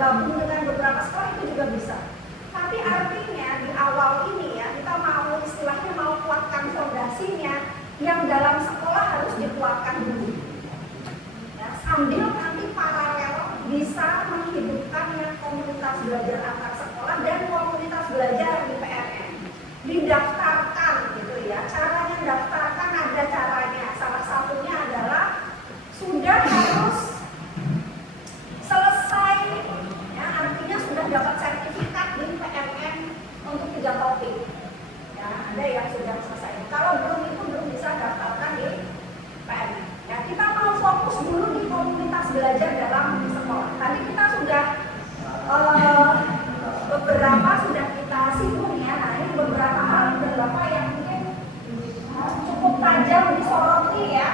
bergabung dengan beberapa sekolah itu juga bisa. Tapi artinya di awal ini ya, kita mau istilahnya mau kuatkan fondasinya, yang dalam sekolah harus dikuatkan dulu. Ya, sambil nanti paralel bisa menghidupkan yang komunitas belajar antar sekolah dan komunitas belajar di PNN. Didaftarkan gitu ya. Caranya daftarkan ada caranya. Salah satunya adalah sudah harus selesai, ya, artinya sudah dapat sertifikat di PNN untuk 3 topik. Ya, ada yang sudah selesai. Kalau belum itu belum bisa daftarkan di PNN. Ya, kita mau fokus dulu di komunitas belajar dalam sekolah. Tadi kita sudah beberapa sudah kita singgung ya. Nah, ini beberapa hal beberapa yang mungkin cukup tajam disoroti ya,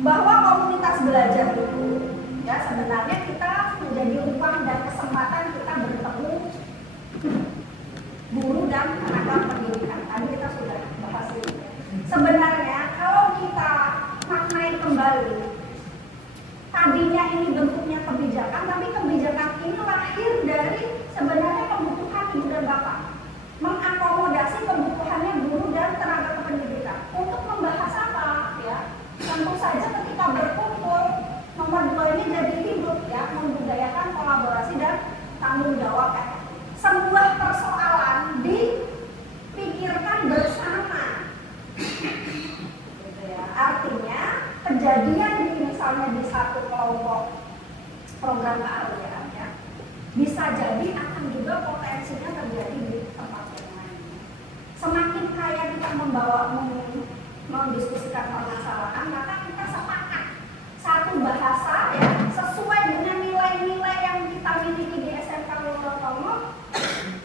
bahwa komunitas belajar itu ya sebenarnya kita menjadi ruang dan kesempatan kita bertemu guru dan tenaga pendidikan. Tadi kita sudah bahas itu. Sebenarnya kalau kita maknai kembali, tadinya ini bentuknya kebijakan, tapi kebijakan ini lahir dari sebenarnya kebutuhan ibu dan bapak, mengakomodasi kebutuhannya guru dan tenaga pendidikan. Untuk membahas apa ya? Tentu saja ketika berkumpul, nomor 2 ini jadi hidup ya, membudayakan kolaborasi dan tanggung jawab ya. Sebuah persoalan dipikirkan bersama. Gitu ya. Artinya kejadian misalnya di satu kelompok program keahlian ya, bisa jadi akan juga potensinya terjadi di tempat yang lain. Semakin kaya kita mendiskusikan permasalahan, maka kita sepakat satu bahasa ya, sesuai dengan nilai-nilai yang kita miliki di SMK Wonokromo.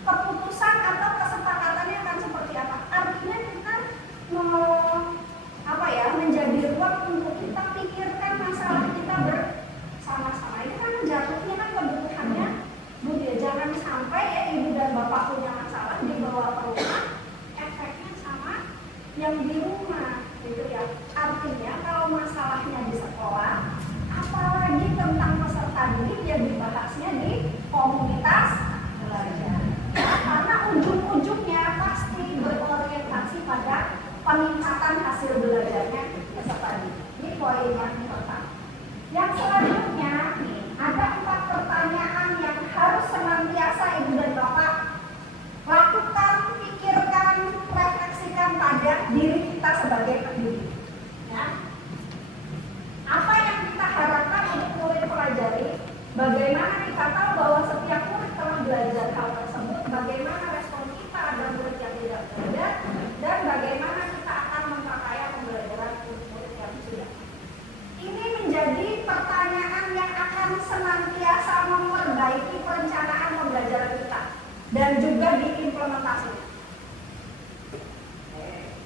Keputusan atau kesepakatannya akan seperti apa? Artinya kita menjadi ruang untuk kita pikirkan masalah kita bersama-sama. Ini kan jatuhnya kan kebutuhannya Bu ya, jangan sampai ya ibu dan bapak punya masalah dibawa ke rumah, efeknya sama yang di rumah gitu ya. Artinya kalau masalahnya di sekolah, apalagi tentang peserta didik yang dibahasnya di komunitas belajar. Karena ujung-ujungnya pasti berorientasi pada peningkatan hasil belajarnya peserta didik. Ini poin yang pertama. Yang selanjutnya ada 4 pertanyaan yang harus senantiasa ibu dan bapak lakukan, pikirkan, refleksikan pada diri kita sebagai pendidik. Ya. Apa yang kita harapkan untuk murid pelajari? Bagaimana kita tahu bahwa setiap murid telah belajar hal tersebut? Bagaimana respon kita ada murid yang tidak belajar? Dan bagaimana kita akan memperkaya pembelajaran murid yang sudah? Ini menjadi pertanyaan yang akan senantiasa memperbaiki perencanaan pembelajaran kita dan juga diimplementasikan.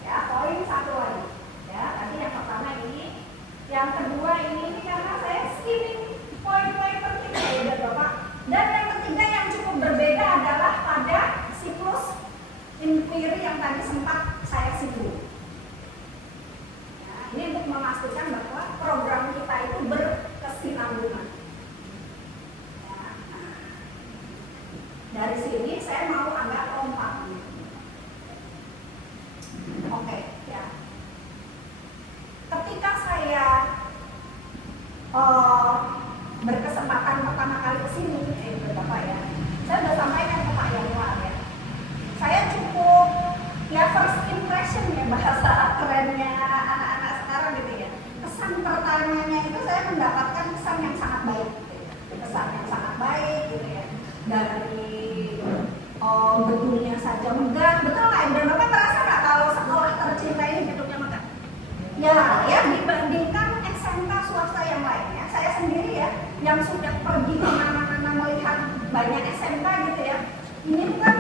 Ya, poin satu lagi. Ya, tadi yang pertama ini, yang kedua ini karena saya skimming poin-poin penting ya Bapak. Dan yang ketiga yang cukup berbeda adalah pada siklus inquiry yang tadi sempat saya singgung. Ini untuk memastikan bahwa program kita itu berkesinambungan. Ya, dari sini saya mau agak lompat. Oke, ya. Ketika saya berkesempatan pertama kali ke sini, Bapak ya, saya sudah sampaikan ke Pak Yanuar ya. Saya cukup ya first impression ya, bahasa kerennya anak-anak sekarang gitu ya. Kesan pertanyaannya itu saya mendapatkan kesan yang sangat baik, kesan yang sangat baik gitu ya. Dari gedungnya saja megah, betul lah. Dan Bapak merasa nggak kalau sekolah tercinta ini gedungnya megah? Ya dibandingkan SMK swasta yang lainnya, saya sendiri ya yang sudah pergi kemana-mana melihat banyak SMK gitu ya. Ini bukan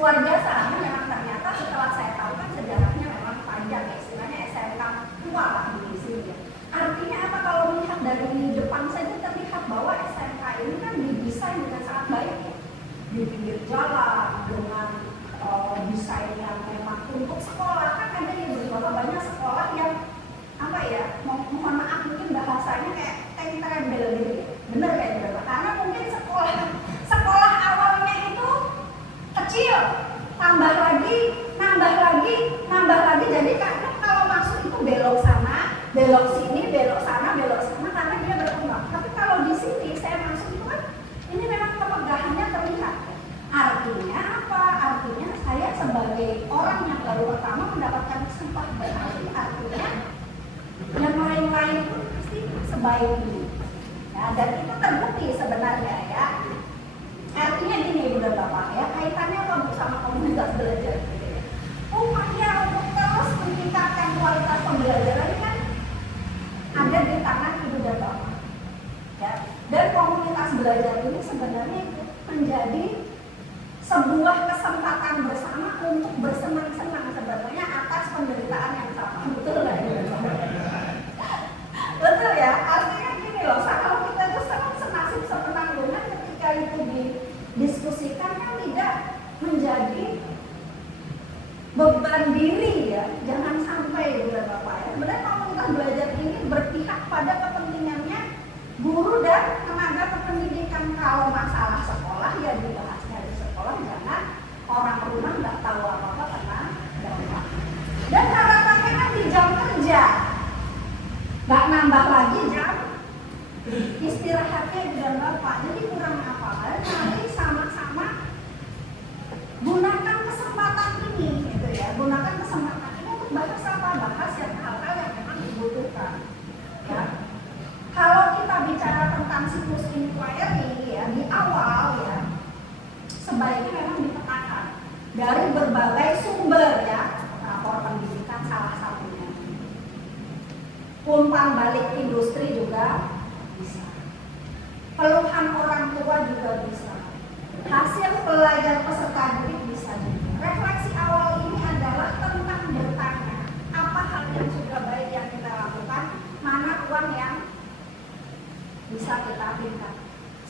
luar biasa, memang ternyata setelah saya tahu kan sejarahnya memang panjang ya, istilahnya SMK tua lah di sini ya. Artinya apa? Kalau melihat dari depan saja terlihat bahwa SMK ini kan didesain dengan sangat baik ya, di pinggir jalan dengan desain yang memang untuk sekolah. Kan ada yang beberapa banyak sekolah yang apa ya, mohon maaf mungkin bahasanya kayak tempel gitu ya, bener kayak gitu, karena mungkin sekolah sebaik ini. Ya, dan itu terbukti sebenarnya ya. Artinya gini Ibu dan Bapak ya, kaitannya apa sama komunitas belajar gitu ya. Upaya untuk terus meningkatkan kualitas pembelajaran kan ada di tangan Ibu dan Bapak. Ya. Dan komunitas belajar ini sebenarnya menjadi sebuah kesempatan bersama untuk bersenang-senang sebenarnya atas penderitaan yang sama. Betul nggak ya? Betul ya, artinya gini loh, kalau kita tuh senasib sepenanggungan ketika itu didiskusikan kan tidak menjadi beban diri ya, jangan sampai Ibu dan Bapak ya. Sebenarnya komunitas belajar ini berpihak pada kepentingannya guru dan tenaga kependidikan. Kalau masalah sekolah ya dibahasnya di sekolah, jangan orang rumah nggak tahu apa-apa tentang dampak. Dan harapannya kan di jam kerja, nggak nambah lagi jam istirahatnya Ibu dan Bapak. Jadi kurang apa? Mari sama-sama gunakan kesempatan ini, gitu ya. Gunakan kesempatan ini untuk bahas apa? Bahas yang hal-hal yang memang dibutuhkan. Ya. Kalau kita bicara tentang siklus inquiry ya, di awal ya, sebaiknya memang dipetakan dari berbagai sumber ya, rapor pendidikan salah satunya. Umpan balik industri juga bisa. Keluhan orang tua juga bisa. Hasil pelajar peserta didik bisa juga. Refleksi awal ini adalah tentang bertanya, apa hal yang sudah baik yang kita lakukan, mana uang yang bisa kita tingkat.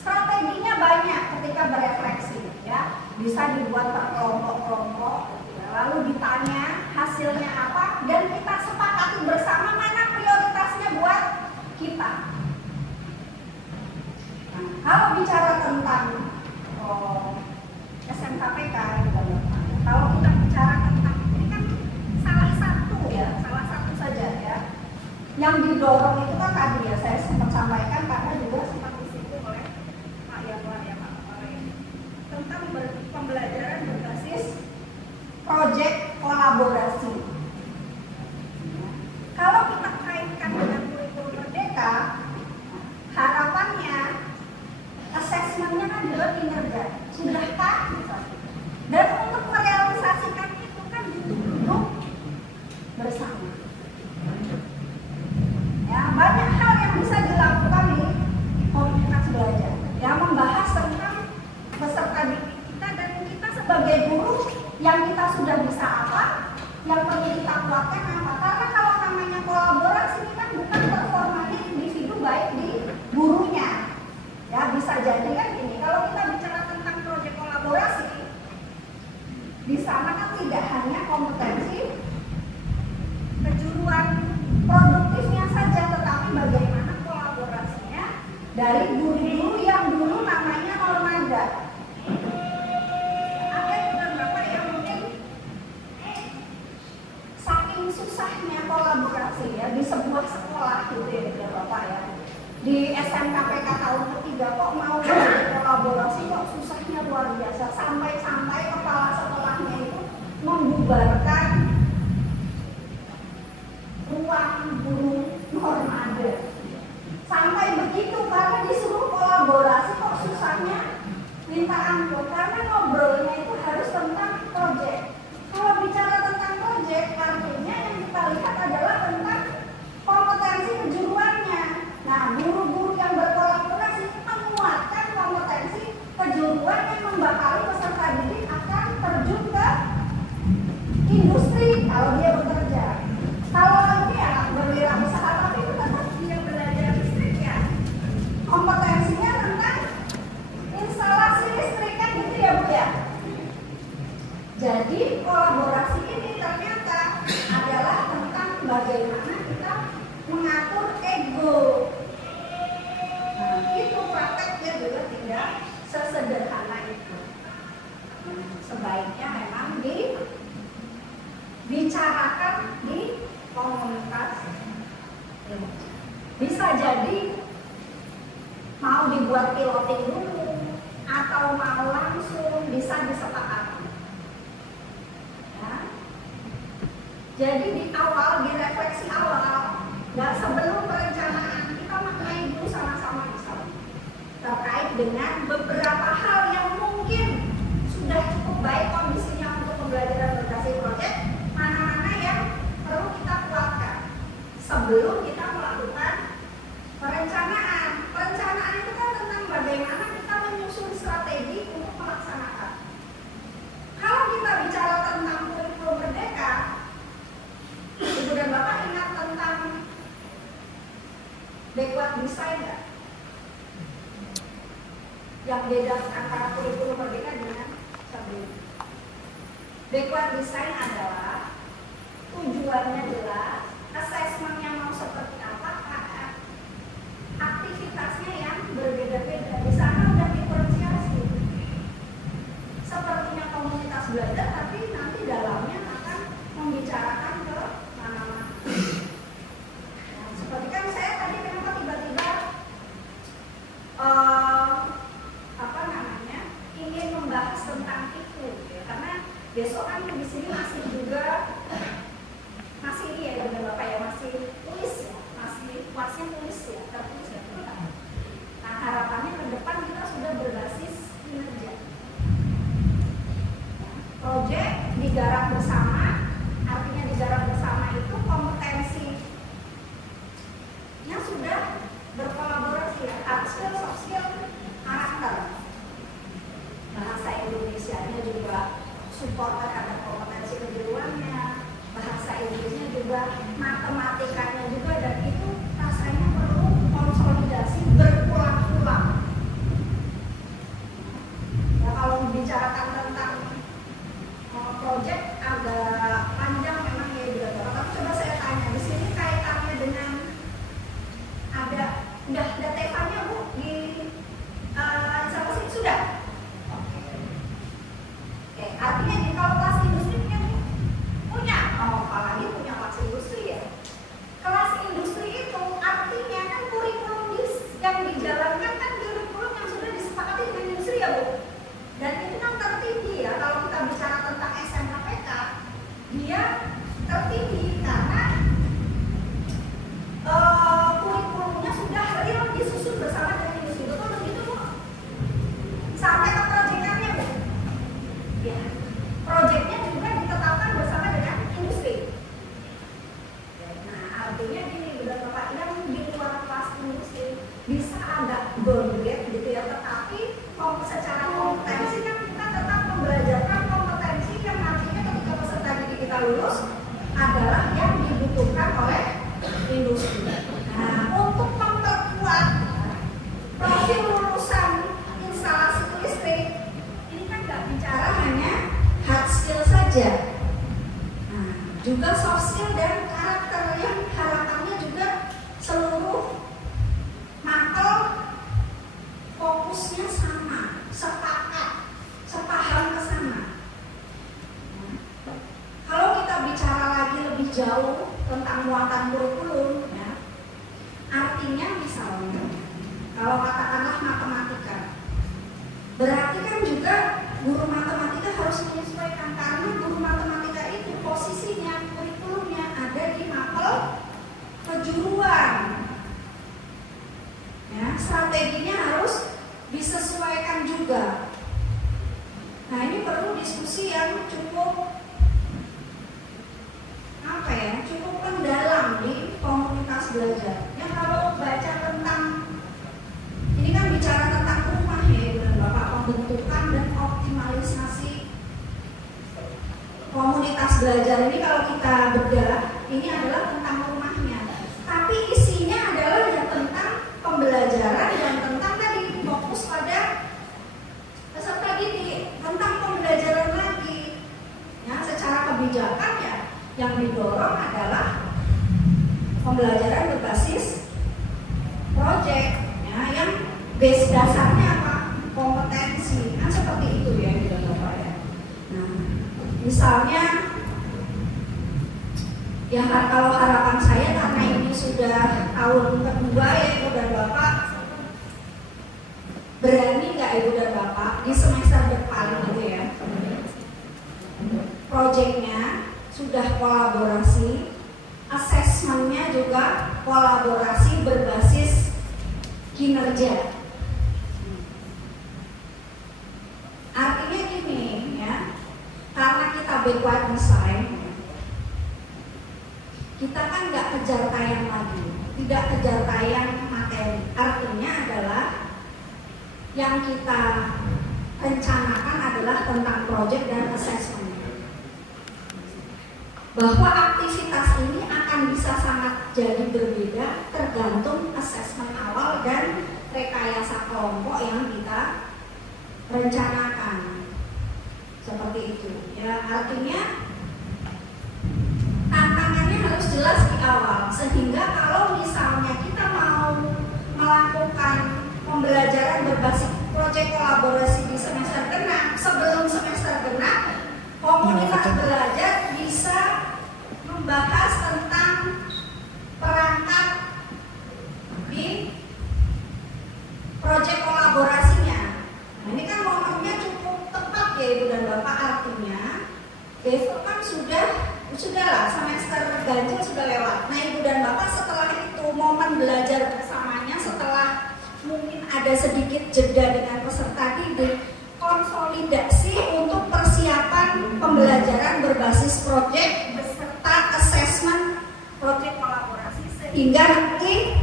Strateginya banyak ketika berefleksi ya, bisa dibuat per kelompok-kelompok ya. Lalu ditanya hasilnya apa dan kita sepakati bersama mana prioritasnya buat kita. Nah, kalau bicara tentang SMKPK kalau kita bicara tentang ini kan salah satu saja ya yang didorong itu kan tadi ya saya sempat sampaikan karena juga sempat disinggung oleh Pak Yanwar ya Pak tentang pembelajaran berbasis proyek kolaborasi. Kalau kita kaitkan dengan kurikulum Merdeka, harapannya asesmennya kan juga kinerja. Sudahkah? Dan untuk merealisasikan itu kan duduk bersama. Ya, banyak hal yang bisa dilakukan di komunitas belajar. Ya, membahas tentang peserta didik kita dan kita sebagai guru yang kita sudah bisa apa, yang perlu kita kuatkan apa. Karena kalau namanya kolaborasi ini kan bukan performanya individu baik di gurunya. Ya, bisa jadi kan gini, kalau kita bicara tentang proyek kolaborasi, di sana kan tidak hanya kompetensi kejuruan produktifnya saja, tetapi bagaimana kolaborasinya dari guru-guru yang dulu namanya normada. Ada juga Bapak yang mungkin saking susahnya kolaborasi ya di sebuah sekolah gitu ya Bapak ya. Di SMKPK tahun ketiga kok mau kolaborasi kok susahnya luar biasa, sampai-sampai kepala sekolahnya itu membubarkan ruang guru normada. Sampai begitu karena disuruh kolaborasi kok susahnya minta ampun, karena ngobrolnya itu harus tentang proyek. Kalau bicara tentang proyek artinya yang kita lihat adalah tentang kompetensi kejuruannya. Nah, guru-guru yang berkolaborasi menguatkan kompetensi kejuruan yang membekali peserta didik akan terjun ke industri kalau dia bekerja. Kalau dia berwirausaha tapi itu tetap dia belajar listrik ya. Kompetensinya tentang instalasi listrik kan gitu ya Bu ya. Jadi kolaborasi ini ternyata adalah tentang bagaimana kita mengatur ego. Nah, itu prakteknya juga tidak sesederhana itu. Sebaiknya memang dibicarakan di komunitas. Bisa jadi mau dibuat piloting dulu atau mau langsung bisa disepakati. Ya. Jadi di awal, di refleksi awal, nggak sebelum perencanaan kita dengan beberapa hal yang mungkin sudah cukup baik kondisinya untuk pembelajaran berbasis proyek, mana-mana yang perlu kita kuatkan sebelum kita melakukan perencanaan. Perencanaan itu kan tentang bagaimana kita menyusun strategi untuk melaksanakan. Kalau kita bicara tentang kurikulum merdeka, Ibu dan Bapak ingat tentang backward design nggak? Yang beda antara kurikulum merdeka dengan sebelum. Backward design adalah tujuannya jelas, asesmennya mau seperti apa, aktivitasnya yang berbeda-beda. Di sana udah diferensiasi. Sepertinya komunitas belajar, tapi nanti dalamnya akan membicarakan ke mana-mana. Nah, seperti kan saya tadi kenapa tiba-tiba ingin membahas tentang itu, ya, karena besok kan di sini masih juga ini ya Bapak ya, masih tulis ya, masih kuasnya tulis ya, tertulis ya. Nah, harapannya ke depan kita sudah berbasis kinerja. Proyek digarap bersama, artinya digarap bersama itu kompetensinya sudah berkolaborasi ya, hard skill, soft skill, karakter. Bahasa Indonesianya juga support terhadap kompetensi kejuruannya, bahasa Inggrisnya juga, matematikanya juga, dan itu rasanya perlu konsolidasi berulang-ulang. Ya, kalau membicarakan tentang proyek agak panjang memang ya juga, tapi coba saya tanya di sini kaitannya dengan ada tekannya Bu di siapa sih sudah? Artinya di kalau kelas industri punya, apalagi punya kelas industri ya. Kelas industri itu artinya kan kurikulum yang dijalankan kan kurikulum yang sudah disepakati dengan industri ya Bu. Dan itu kan tertinggi ya, kalau kita bicara tentang SMKPK, dia tertinggi karena kurikulumnya sudah real disusun bersama dengan industri. Betul begitu Bu? Sampai ke proyekannya Bu. Ya, proyeknya juga ditetapkan bersama dengan industri. Nah, artinya gini, udah Bapak yang di luar kelas industri bisa agak berbeda gitu ya, tetapi secara kompetensi kan kita tetap membelajarkan kompetensi yang nantinya ketika peserta didik kita lulus adalah yang dibutuhkan oleh industri. Nah, untuk memperkuat profil lulusan instalasi listrik, ini kan nggak bicara hanya hard skill saja, nah, juga soft skill dan karakter yang harapannya juga seluruh makel fokusnya sama, sepakat, sepaham ke sana. Nah, kalau kita bicara lagi lebih jauh tentang muatan kurikulum, ya, artinya misalnya kalau katakanlah matematika, berarti kan juga guru matematika harus menyesuaikan, karena guru matematika itu posisinya, kurikulumnya ada di mapel kejuruan. Ya, strateginya harus disesuaikan juga. Nah, ini perlu diskusi yang cukup cukup mendalam di komunitas belajar. Yang kalau baca tentang ini kan bicara tentang rumah ya, dan Bapak, pembentukan dan optimalisasi komunitas belajar ini kalau kita bedah, ini adalah tentang rumahnya. Tapi isinya adalah yang tentang pembelajaran dan tentang tadi fokus pada peserta didik, tentang pembelajaran lagi. Ya, secara kebijakan ya, yang didorong adalah pembelajaran berbasis proyek, ya, yang base dasarnya apa? Kompetensi, kan seperti itu ya gitu Bapak ya. Nah, misalnya, ya kalau harapan saya karena ini sudah tahun kedua ya Ibu dan Bapak, berani nggak Ibu dan Bapak di semester depan gitu ya, proyeknya sudah kolaborasi, asesmennya juga kolaborasi berbasis kinerja. required design, kita kan nggak kejar tayang lagi, tidak kejar tayang materi. Artinya adalah yang kita rencanakan adalah tentang project dan assessment. Bahwa aktivitas ini akan bisa sangat jadi berbeda tergantung assessment awal dan rekayasa kelompok yang kita rencanakan. Seperti itu ya, artinya tantangannya harus jelas di awal, sehingga kalau misalnya kita mau melakukan pembelajaran berbasis proyek kolaborasi di semester genap, sebelum semester genap, komunitas belajar bisa membahas tentang perangkat di proyek kolaborasinya. Nah, ini kan momennya cukup tepat ya Ibu dan Bapak, artinya besok kan sudahlah semester ganjil sudah lewat. Nah Ibu dan Bapak setelah itu momen belajar bersamanya, setelah mungkin ada sedikit jeda dengan peserta didik, konsolidasi untuk persiapan pembelajaran berbasis proyek beserta assessment proyek kolaborasi, sehingga nanti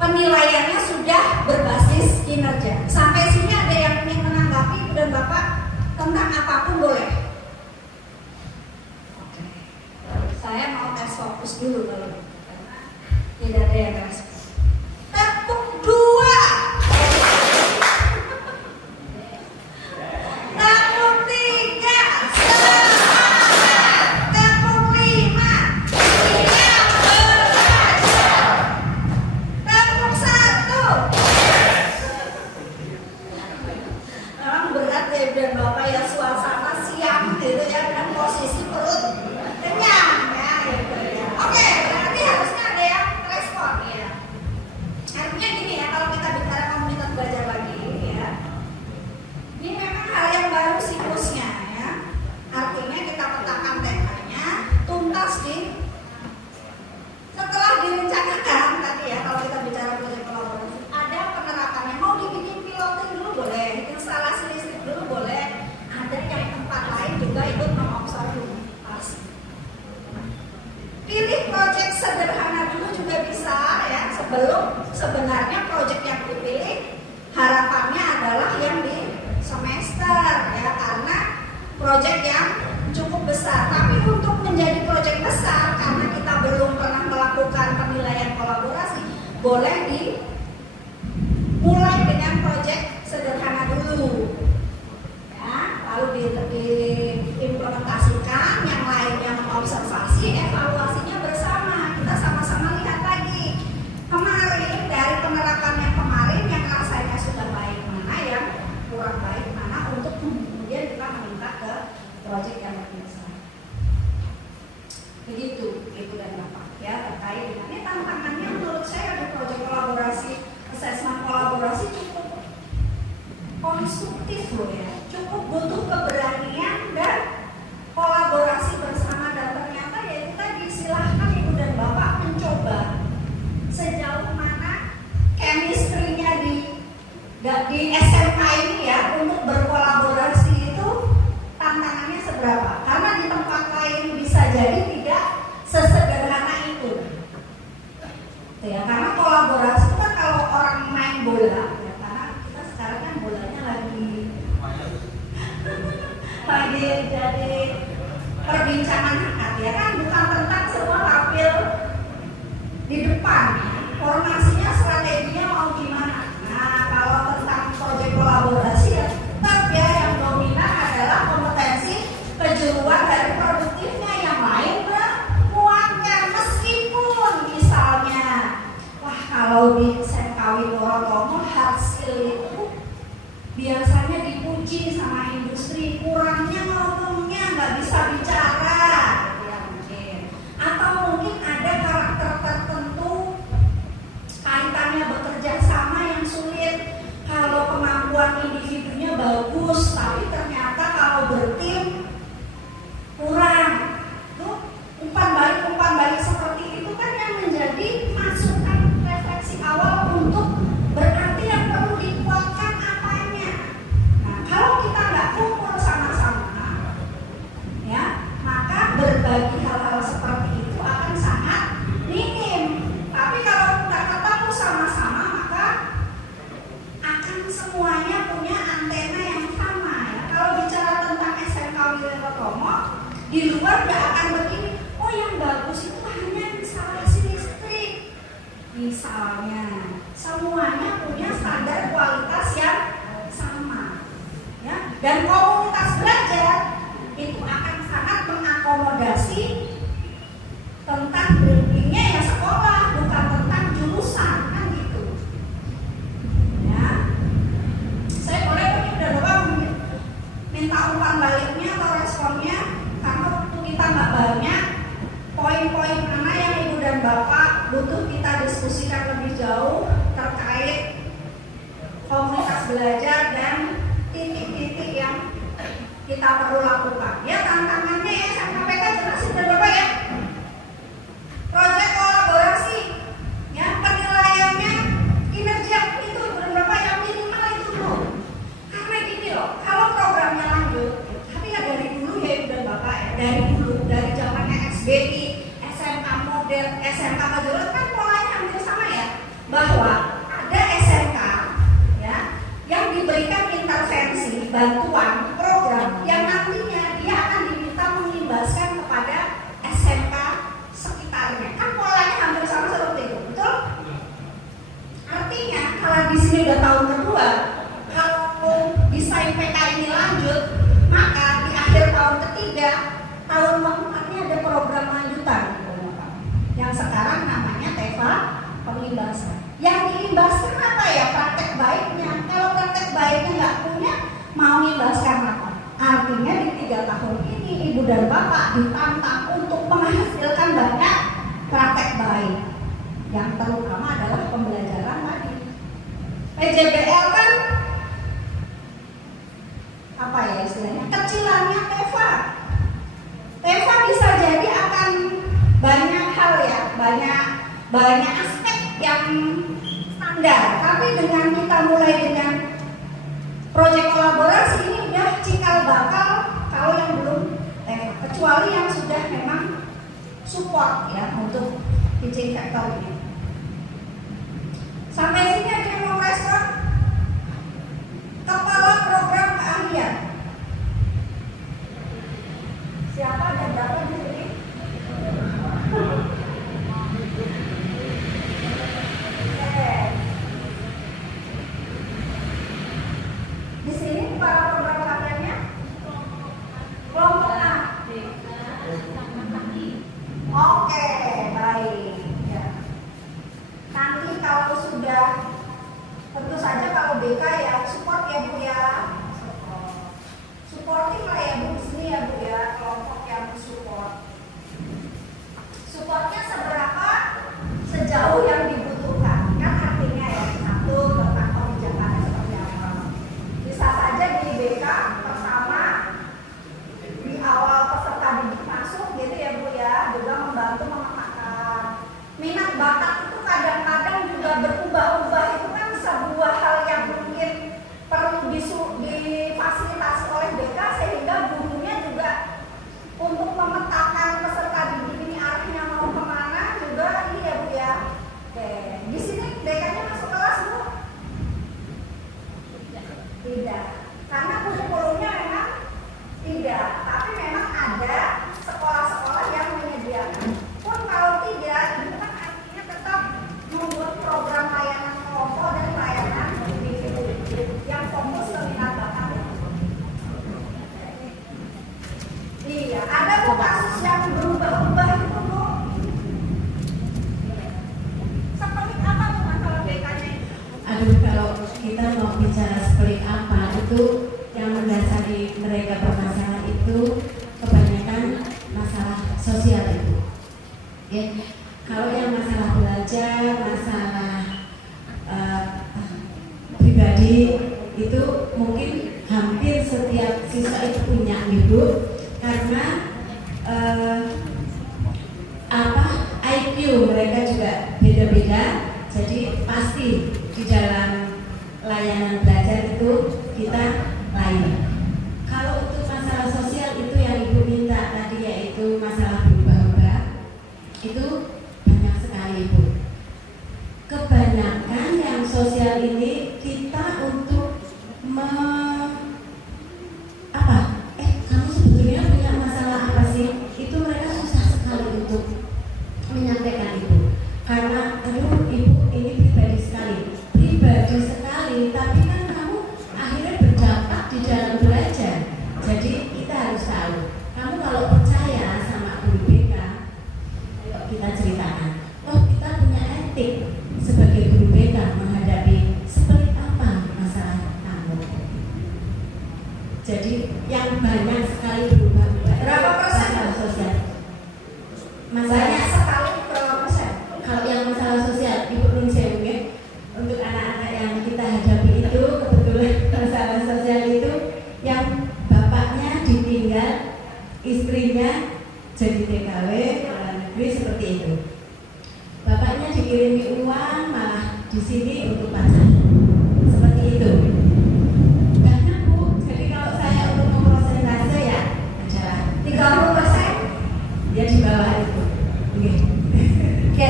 penilaiannya sudah berbasis kinerja. Sampai sini ada yang ingin menanggapi Ibu dan Bapak tentang apapun boleh? Oke. Saya mau tes fokus dulu kalau karena tidak ada yang respon. Tepuk 2. Tepuk 3. Semangat. Tepuk 5. Siap belajar. Tepuk 1. Memang berat ya dan Bapak ya, suasana siang gitu ya, dan posisi perut kenyang ya gitu ya. Oke, berarti harusnya ada yang respon ya. Artinya gini ya, kalau kita bicara komunitas belajar lagi ya, ini memang hal yang baru siklusnya ya. Artinya kita petakan temanya, tuntas setelah direncanakan tadi ya, kalau kita bicara proyek kolaborasi, ada penerapannya. Mau dibikin piloting dulu boleh, instalasi listrik dulu boleh, ada yang tempat lain juga ikut mengobservasi. Pilih proyek sederhana dulu juga bisa ya, sebelum sebenarnya proyek yang dipilih harapannya adalah yang di semester ya, karena proyek yang cukup besar. Tapi untuk menjadi proyek besar, karena kita belum pernah melakukan penilaian kolaborasi, boleh dimulai dengan proyek sederhana dulu ya, lalu diimplementasikan, yang lainnya mengobservasi, evaluasinya bersama. Kita sama-sama lihat lagi kemarin dari penerapan yang kemarin, yang rasanya sudah baik mana, yang kurang baik mana, untuk kemudian kita meningkat ke proyek yang lebih besar. Begitu Ibu dan Bapak ya, terkait dengan ini tantangannya menurut saya di proyek kolaborasi, asesmen kolaborasi cukup konstruktif loh ya, cukup butuh keberanian dan kolaborasi bersama, dan ternyata ya itu tadi, silahkan Ibu dan Bapak mencoba sejauh mana chemistry-nya di SMA ini ya, untuk berkolaborasi itu tantangannya seberapa, karena di tempat lain bisa jadi tidak sesederhana itu ya, karena kolaborasi itu kan kalau orang main bola ya, karena kita sekarang kan bolanya lagi jadi perbincangan hangat ya kan, bukan tentang semua tampil di depan, formasinya, strateginya mau gimana. Nah kalau tentang proyek kolaborasi ya tetap ya, yang dominan adalah kompetensi kejuruan dari produktifnya, yang lain menguatkan. Meskipun misalnya wah kalau di Sengkawi Worotomo hasil itu biasanya dipuji sama industri, kurangnya ngomongnya, nggak bisa bicara ya mungkin, atau mungkin ada karakter tertentu kaitannya bekerja sama yang sulit. Kalau kemampuan individunya bagus, tapi ternyata kalau bertim kurang. Tuh umpan balik seperti itu kan yang menjadi masukan refleksi awal untuk berarti yang perlu dikuatkan apanya. Nah kalau kita nggak kumpul sama-sama, semuanya punya antena yang sama ya. Kalau bicara tentang SMK Wirotomo, di luar nggak akan begini. Oh yang bagus itu hanya instalasi listrik, misalnya. Semuanya punya standar kualitas yang sama, ya. Dan komunitas belajar itu akan sangat mengakomodasi tentang briefingnya ya sekolah, bukan tentang jurusan kan gitu. Ya, saya boleh udah doang minta umpan baliknya atau responnya karena waktu kita nggak banyak. Poin-poin mana yang ibu dan bapak butuh kita diskusikan lebih jauh terkait komunitas belajar dan titik-titik yang kita perlu lakukan. Ya tantangannya ya saya sampaikan jelas sudah bapak ya. Proyek kolaborasi, ya penilaiannya kinerja itu berapa yang minimal itu dulu. Karena gini loh, kalau programnya lanjut, tapi ya dari dulu ya ibu dan bapak ya, dari dulu dari zamannya SBI, SMK model, SMK Majurat kan polanya hampir sama ya, bahwa ada SMK ya yang diberikan intervensi bantuan program yang nantinya dia akan diminta mengimbaskan kepada SMK sekitarnya. Kan polanya hampir sama seperti itu, betul? Artinya kalau di sini udah tahun kedua, kalau desain PK ini lanjut, maka di akhir tahun ketiga, tahun keempatnya ada program lanjutan yang sekarang namanya TEVA pengimbaskan. Yang diimbaskan apa ya? Praktek baiknya. Kalau praktek baiknya nggak punya, mau mengimbaskan apa? Artinya di 3 tahun ini ibu dan bapak ditantang untuk menghasilkan banyak praktek baik. Yang terutama adalah pembelajaran tadi. PJBL kan apa ya istilahnya? Kecilannya TEVA. TEVA bisa jadi akan banyak hal ya, banyak aspek yang standar. Tapi dengan kita mulai dengan proyek kolaborasi ini udah cikal bakal kalau yang belum kecuali yang sudah memang support ya untuk pitching factor ini. Sampai sini ada yang mau respon? Kepala program keahlian. Siapa dan berapa di sini? Di sini para program keahliannya kelompok A. Oke, baik. Ya. Nanti kalau sudah, tentu saja kalau BK ya support ya Bu ya. Supporting lah ya Bu, di sini ya Bu ya, kelompok yang support. Supportnya seberapa? Sejauh yang dibutuhkan. Kan artinya ya, satu tentang kebijakannya seperti apa. Bisa saja di BK pertama di awal peserta didik masuk gitu ya Bu ya, juga membantu memetakan minat bakat itu kadang-kadang juga berubah-ubah. Itu kan sebuah hal yang mungkin perlu difasilitasi oleh BK sehingga gurunya juga untuk memetakan peserta didik ini arahnya mau kemana juga ini ya Bu ya. Oke, di sini BK-nya masuk kelas Bu? Tidak, karena kurikulumnya memang tidak, tapi memang ada sekolah-sekolah yang menyediakan. Pun kalau tidak, itu kan artinya tetap membuat program layanan kelompok dan layanan individu yang fokus ke minat bakat. Iya, ada Bu kasus yang berubah-ubah itu Bu. Seperti apa Bu masalah BK-nya itu? Aduh, kalau kita mau bicara seperti apa itu yang mendasari mereka bermasalah itu kebanyakan masalah sosial itu. Ya, kalau yang masalah belajar, masalah pribadi itu mungkin hampir setiap siswa itu punya ibu karena IQ mereka juga beda-beda, jadi pasti di dalam layanan belajar itu kita lain. Kalau untuk masalah sosial itu yang ibu minta tadi yaitu masalah berubah-ubah itu banyak sekali Bu. Kebanyakan yang sosial ini kita untuk sini untuk pacaran. Seperti itu. Banyak Bu. Jadi kalau saya untuk memprosentase ya adalah 30%. dia di bawah itu. Oke. Oke,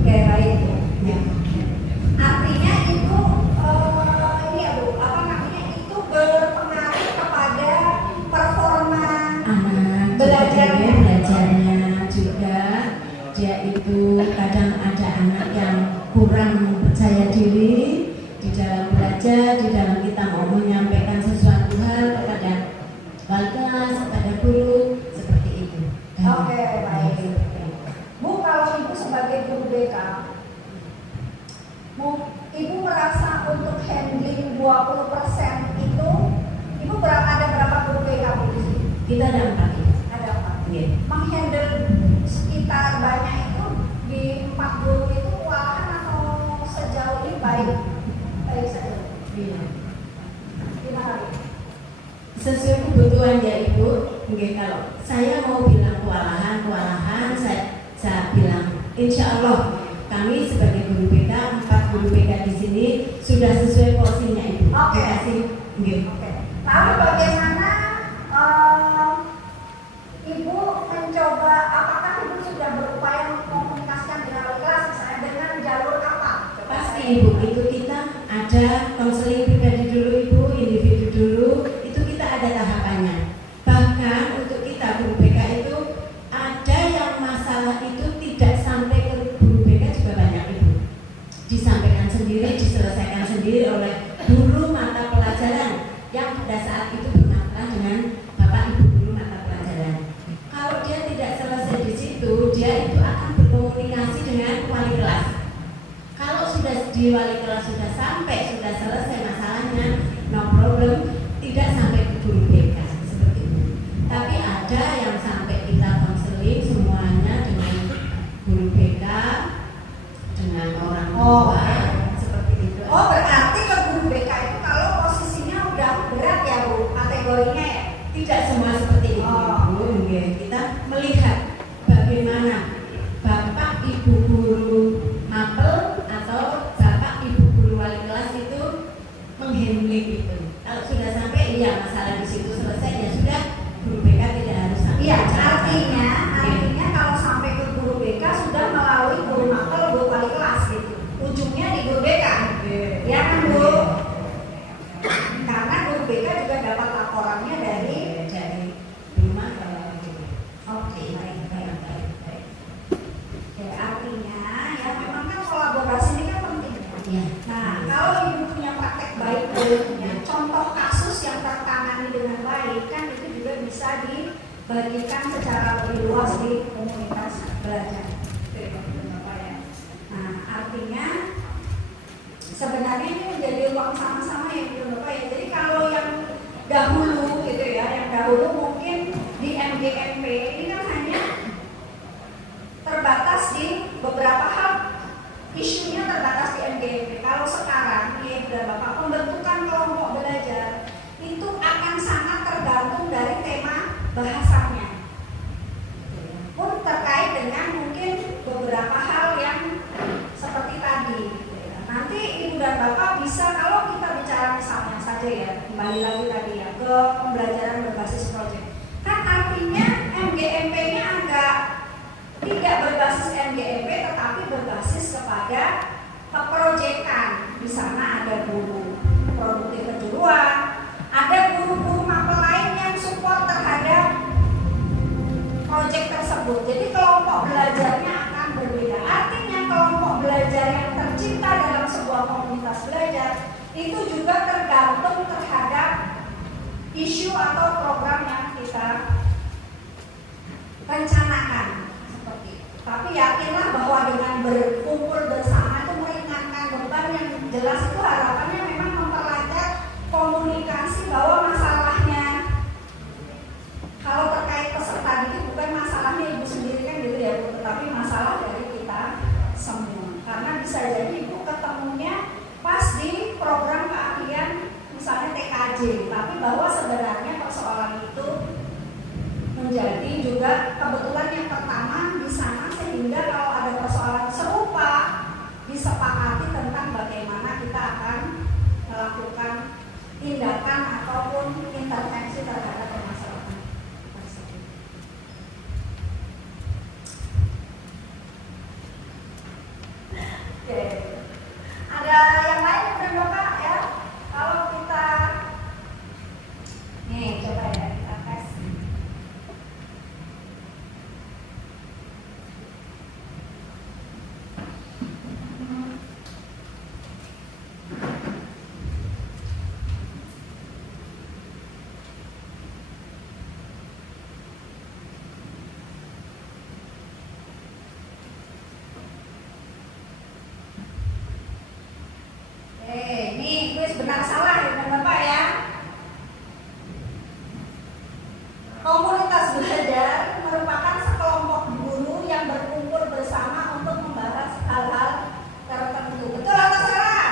oke baik. Ya. Artinya itu ini ya Bu, apa namanya itu berpengaruh kepada performa Anak belajarnya. belajarnya juga dia itu kadang ada anak yang kurang percaya diri di dalam belajar, di dalam kita mau menyampaikan sesuatu hal kepada wali kelas, kepada guru, seperti itu. Oke, baik. Bu, kalau Ibu sebagai guru BK, Ibu merasa untuk handling 20% itu, Ibu ada berapa guru BK Bu di sini? Kita ada 4 ya. Ada 4. Iya. Menghandle sekitar banyak itu di 4 guru itu walahan atau sejauh ini baik saja. Iya. Gimana Bu? Sesuai kebutuhan ya Ibu. Mungkin kalau saya mau bilang kewalahan, saya bilang insya Allah kami sebagai guru BK, 4 guru BK di sini sudah sesuai porsinya Ibu. Oke. Terima kasih. Oke. Oke. Lalu bagaimana Ibu mencoba, apakah Ibu sudah berupaya mengkomunikasikan dengan wali kelas misalnya dengan jalur apa? Pasti Ibu, itu kita ada konseling pribadi dulu Ibu, individu dulu, itu kita ada tahapannya. Bahkan untuk kita guru BK itu ada yang masalah itu tidak sampai ke guru BK juga banyak Ibu. Disampaikan sendiri, diselesaikan sendiri oleh guru mata pelajaran yang pada saat itu bermasalah dengan Bapak Ibu guru mata pelajaran. Kalau dia tidak selesai di situ, dia itu akan berkomunikasi dengan wali kelas. Kalau sudah di wali kelas sudah selesai masalahnya, no problem, tidak sampai ke guru BK seperti itu. Tapi ada yang sampai kita konseling semuanya dengan guru BK, dengan orang tua, seperti itu. Oh, berarti ke guru BK itu kalau posisinya udah berat ya Bu, kategorinya ya? Tidak semua seperti itu. Oh. Bu. Kita melihat bagaimana Bapak Ibu guru mapel atau Bapak Ibu guru wali kelas itu menghandling itu. Kalau sudah sampai iya masalah di situ selesai ya sudah, guru BK tidak harus sampai. Iya, bicara. artinya kalau sampai ke guru BK sudah melalui guru mapel, guru wali kelas gitu. Ujungnya di guru BK. Ya kan Bu? Karena guru BK juga dapat laporannya dari rumah kalau gitu. Oke, baik. Ya, artinya ya memang kan kolaborasi ini kan penting. Ya. Nah, kalau Ibu punya praktek baik, punya contoh kasus yang tertangani dengan baik, kan itu juga bisa dibagikan secara lebih luas di komunitas belajar. Nah, artinya sebenarnya ini menjadi ruang sama-sama ya Bu Bapak ya. Jadi kalau yang dahulu gitu ya, yang dahulu mungkin di MGMP ini kan hanya terbatas di beberapa hal, isunya terbatas di MGMP. Kalau sekarang ya Bu Bapak, pembentukan kelompok belajar itu akan sangat tergantung dari tema bahasanya. Pun terkait dengan mungkin beberapa hal yang seperti tadi. Nanti Ibu dan Bapak bisa, kalau kita bicara misalnya saja ya, kembali lagi tadi ya ke pembelajaran berbasis proyek. Kan artinya MGMP-nya agak tidak berbasis MGMP tetapi berbasis kepada keprojekan. Di sana ada guru produktif kejuruan, ada guru-guru mapel lain yang support terhadap proyek tersebut. Jadi kelompok belajarnya akan berbeda. Artinya kelompok belajar yang tercipta dalam sebuah komunitas belajar itu juga tergantung terhadap isu atau program yang kita rencanakan seperti itu. Tapi yakinlah bahwa dengan berkumpul bersama itu meringankan beban, yang jelas itu harapannya memang memperlancar komunikasi bahwa masalahnya kalau terkait peserta didik bukan masalahnya Ibu sendiri kan gitu ya Bu, tetapi masalah dari kita semua. Karena bisa jadi Ibu ketemunya pas di program keahlian misalnya TKJ, tapi bahwa sebenarnya persoalan itu menjadi juga kebetulan yang pertama di sana, sehingga kalau ada persoalan serupa disepakati tentang benar salah ya Bapak ya. Komunitas belajar merupakan sekelompok guru yang berkumpul bersama untuk membahas hal-hal tertentu. Betul atau salah?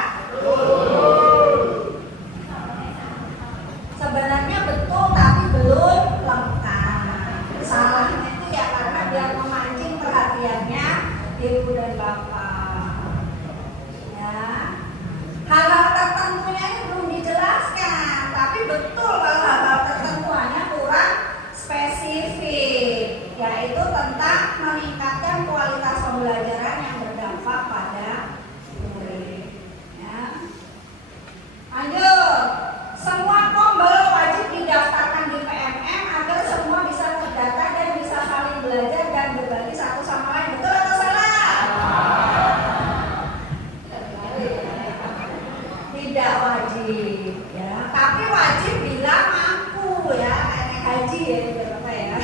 Sebenarnya betul tapi belum lengkap. Salahnya itu ya karena biar memancing perhatiannya ibu dan bapak. Ya, hal-hal tertentunya ini belum dijelaskan, tapi betul kalau hal-hal tertentu hanya kurang spesifik, yaitu tentang meningkatkan kualitas pembelajaran yang berdampak pada murid. Ya. Lanjut, semua kombel wajib didaftarkan di PMM agar semua bisa terdata dan bisa saling belajar dan berbagi satu sama lain. Betul atau salah? Tidak wajib, ya. Tapi wajib bila mampu, ya. Kayak haji ya, Bapak ya.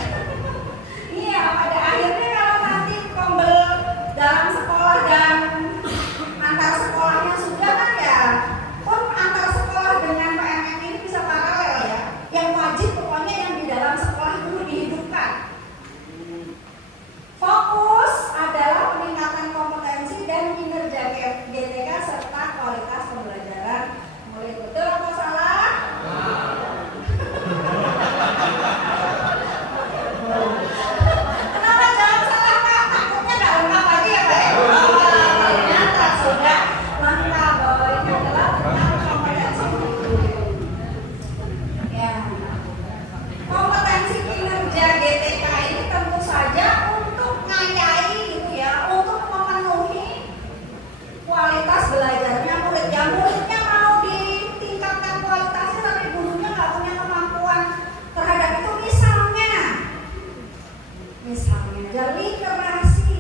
Iya, pada akhirnya kalau nanti kombel dalam sekolah dan antar sekolahnya sudah kan ya, pun antar sekolah dengan PMM ini bisa paralel ya. Yang wajib pokoknya yang di dalam sekolah dulu dihidupkan. Fokus adalah peningkatan kompetensi dan kinerja GTK serta kualitas pembelajaran murid. Betul atau salah? Kenapa jawab salah Pak? Takutnya nggak lengkap lagi ya Pak? Ternyata sudah lengkap bahwa ini adalah tentang kompetensi guru. Ya. Kompetensi kinerja GTK ini tentu saja untuk ngayai gitu ya, untuk memenuhi kualitas belajarnya murid. Ya muridnya mau ditingkatkan kualitasnya tapi gurunya nggak punya kemampuan terhadap itu, misalnya ada literasi,